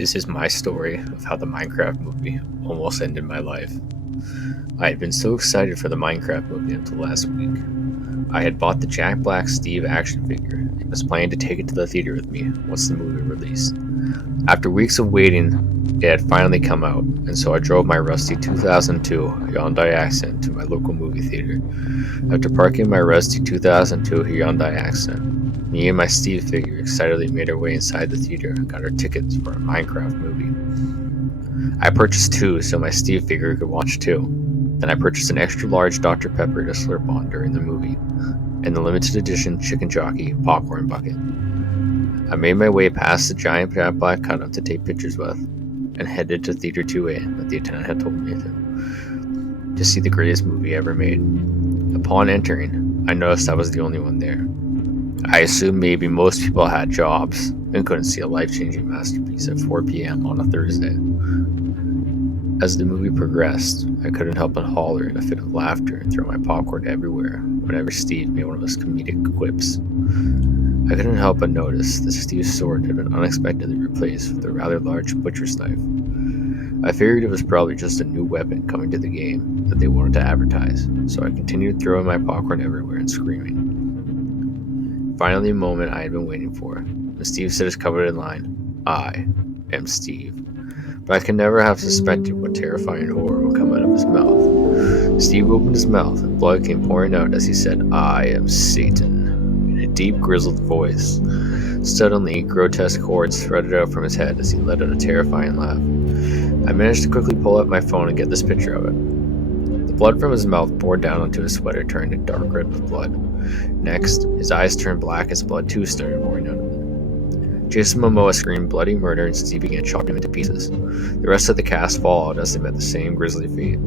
This is my story of how the Minecraft movie almost ended my life. I had been so excited for the Minecraft movie until last week. I had bought the Jack Black Steve action figure and was planning to take it to the theater with me once the movie released. After weeks of waiting, it had finally come out, and so I drove my rusty 2002 Hyundai Accent to my local movie theater. After parking my rusty 2002 Hyundai Accent, me and my Steve figure excitedly made our way inside the theater and got our tickets for a Minecraft movie. I purchased two so my Steve figure could watch too. Then I purchased an extra large Dr. Pepper to slurp on during the movie, and the limited edition Chicken Jockey popcorn bucket. I made my way past the giant Jack Black cutout to take pictures with, and headed to Theater 2A that the attendant had told me to see the greatest movie ever made. Upon entering, I noticed I was the only one there. I assumed maybe most people had jobs and couldn't see a life-changing masterpiece at 4 p.m. on a Thursday. As the movie progressed, I couldn't help but holler in a fit of laughter and throw my popcorn everywhere whenever Steve made one of his comedic quips. I couldn't help but notice that Steve's sword had been unexpectedly replaced with a rather large butcher's knife. I figured it was probably just a new weapon coming to the game that they wanted to advertise, so I continued throwing my popcorn everywhere and screaming. Finally, a moment I had been waiting for, when Steve said his coveted line, "I am Steve." But I could never have suspected what terrifying horror would come out of his mouth. Steve opened his mouth and blood came pouring out as he said, "I am Satan," in a deep, grizzled voice. Suddenly, grotesque hordes threaded out from his head as he let out a terrifying laugh. I managed to quickly pull out my phone and get this picture of it. The blood from his mouth poured down onto his sweater, turning dark red with blood. Next, his eyes turned black as blood too started pouring out of it. Jason Momoa screamed bloody murder and Steve began chopping him into pieces. The rest of the cast followed as they met the same grisly fate.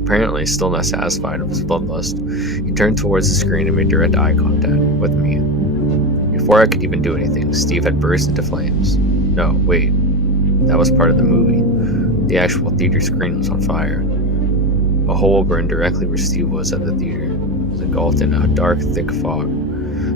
Apparently, still not satisfied with his bloodlust, he turned towards the screen and made direct eye contact with me. Before I could even do anything, Steve had burst into flames. No, wait. That was part of the movie. The actual theater screen was on fire. A hole burned directly where Steve was at the theater. It was engulfed in a dark, thick fog.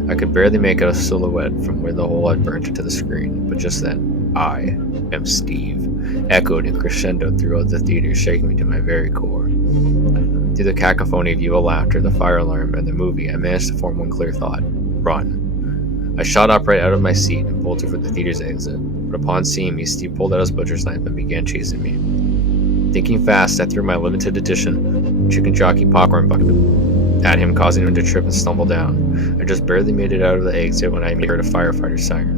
I could barely make out a silhouette from where the hole had burned into the screen, but just then, "I am Steve," echoed in crescendo throughout the theater, shaking me to my very core. Through the cacophony of evil laughter, the fire alarm, and the movie, I managed to form one clear thought: run. I shot upright out of my seat and bolted for the theater's exit, but upon seeing me, Steve pulled out his butcher's knife and began chasing me. Thinking fast, I threw my limited edition Chicken Jockey popcorn bucket at him, causing him to trip and stumble down. I just barely made it out of the exit when I heard a firefighter's siren.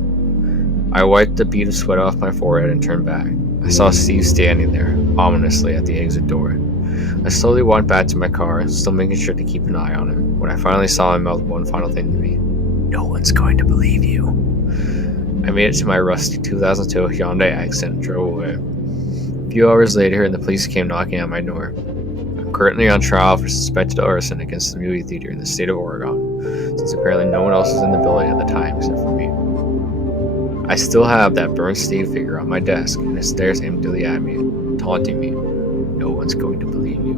I wiped a bead of sweat off my forehead and turned back. I saw Steve standing there, ominously at the exit door. I slowly walked back to my car, still making sure to keep an eye on him, when I finally saw him mouth one final thing to me: "No one's going to believe you." I made it to my rusty 2002 Hyundai Accent and drove away. A few hours later, and the police came knocking at my door. I'm currently on trial for suspected arson against the movie theater in the state of Oregon, since apparently no one else was in the building at the time except for me. I still have that burned Steve figure on my desk, and it stares emptily at me, taunting me. No one's going to believe you.